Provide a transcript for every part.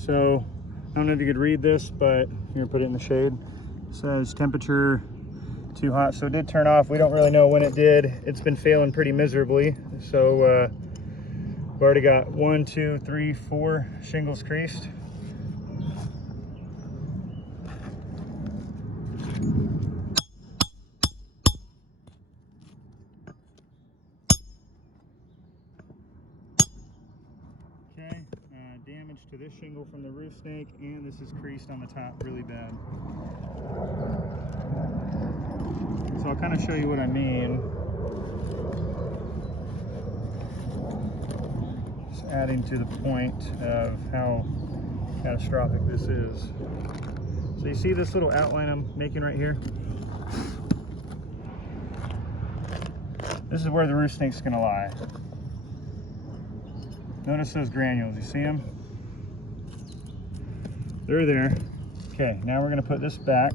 So I don't know if you could read this, but here, put it in the shade. It says temperature too hot, so it did turn off. We don't really know when it did. It's been failing pretty miserably. So we've already got 1, 2, 3, 4 shingles creased. Okay, damage to this shingle from the roof snake, and this is creased on the top really bad. So I'll kind of show you what I mean. Just adding to the point of how catastrophic this is. So you see this little outline I'm making right here? This is where the roof snake's gonna lie. Notice those granules, you see them? They're there. Okay, now we're gonna put this back.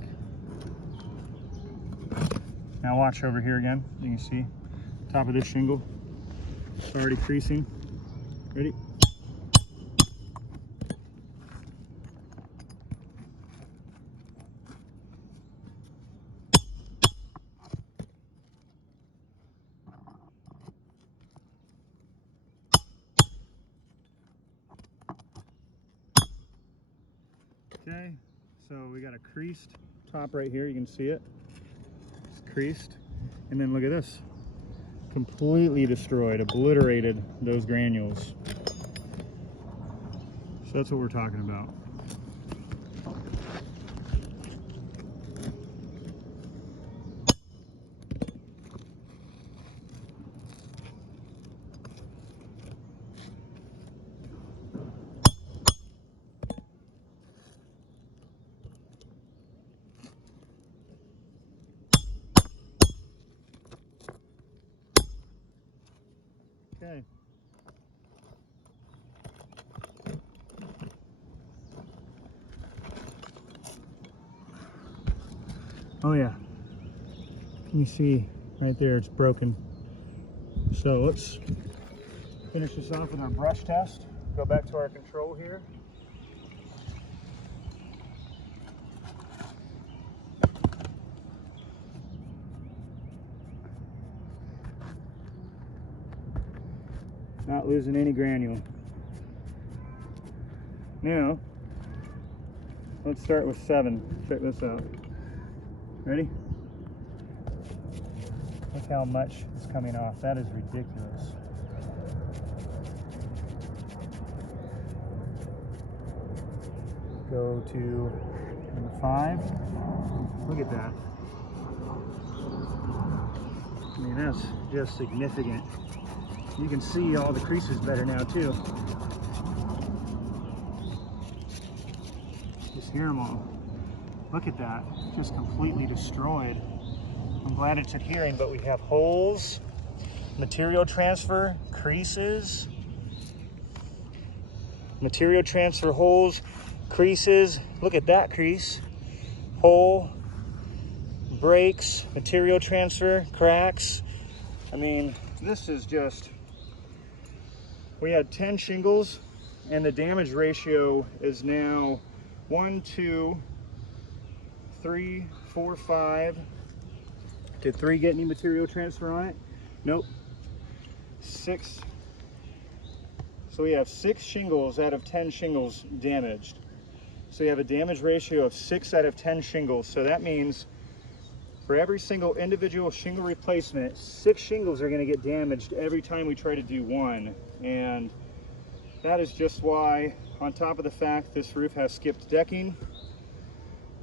Now watch over here again. You can see top of this shingle. It's already creasing. Ready? Okay, so we got a creased top right here. You can see it. It's creased. And then look at this. Completely destroyed, obliterated those granules. So that's what we're talking about. Okay. Oh yeah. Can you see right there? It's broken. So let's finish this off with our brush test. Go back to our control here. Not losing any granule. Now, let's start with 7. Check this out. Ready? Look how much is coming off. That is ridiculous. Go to number 5. Look at that. I mean, that's just significant. You can see all the creases better now too. Just hear them all. Look at that, just completely destroyed. I'm glad it's adhering, but we have holes, material transfer, creases, material transfer, holes, creases. Look at that crease, hole, breaks, material transfer, cracks. I mean, this is just, we had 10 shingles and the damage ratio is now 1, 2, 3, 4, 5. Did 3 get any material transfer on it? Nope. 6. So we have 6 shingles out of 10 shingles damaged. So you have a damage ratio of 6 out of 10 shingles. So that means for every single individual shingle replacement, 6 shingles are going to get damaged every time we try to do one. And that is just why, on top of the fact this roof has skipped decking,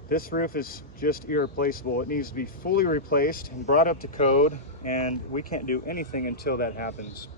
this roof is just irreplaceable. It needs to be fully replaced and brought up to code, and we can't do anything until that happens.